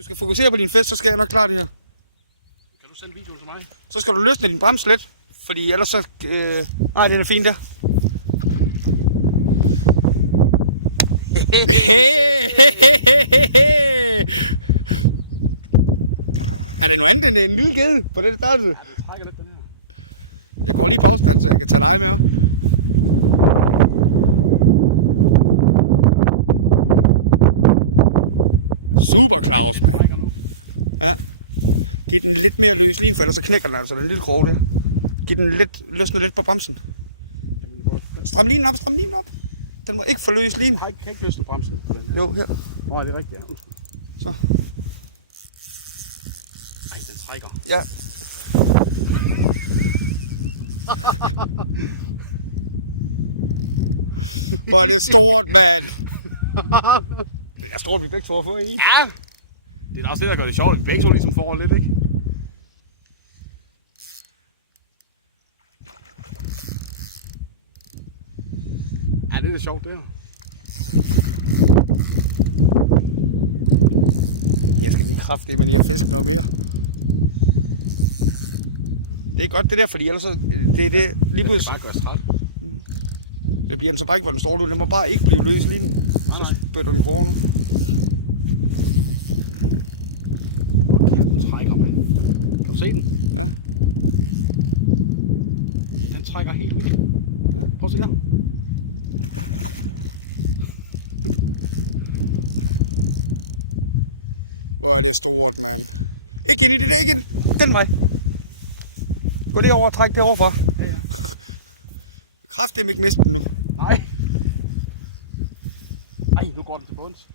du skal fokusere på din fest, så skal jeg nok klare det her. Kan du sende videoen til mig? Så skal du løsne din bremse lidt, fordi ellers så... Nej, det er fint der. Er det noget andet end en lille gede på den størrelse? Ja, det trækker lidt den her. Jeg går lige på afstand, så jeg kan tage dig med op. Super Claus. Den trækker nu. Ja. Giv den lidt mere løs lige, for ellers så knækker den altså den lille krog der. Giv den lidt, løsne lidt på bremsen. Stram lige op, stram lige op. Den må ikke få løs lige. Jeg kan ikke løsne bremsen på den her. Jo, her. Åh, det er rigtigt, ja. Undskyld. Så. Ej, den trækker. Ja. Hvor er det stort, mand. Det er stort, vi begge to har fået i. Ja! Det er da også det, der gør det sjovt. Vi begge to ligesom får lidt, ikke? Ja, det er det sjovt, det her. Jeg skal lige kraftigt med lige fiske noget mere. Det er godt det der, fordi ellers så... Det er det lige pludselig... bare gøre træt. Det bliver den så bare ikke, hvor den står du. Den må bare ikke blive løs lige nu. Nej. Bøtter den kroner. Okay, den trækker, mand. Kan du se den? Ja. Den trækker helt vildt. Prøv at se her. Hvor er det stort, nej. Ikke ind i det der, ikke ind. Den vej. Gå det over og træk det overfra. Ja. Kraftigt ikke miste den. Nej. Ej, nu går den til bunds.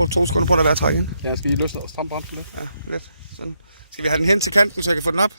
Og 2 sekunder på at være træk ind. Ja, jeg skal lige løsne og stramme bremsen lidt. Ja, lidt. Sådan. Skal vi have den hen til kanten, så jeg kan få den op?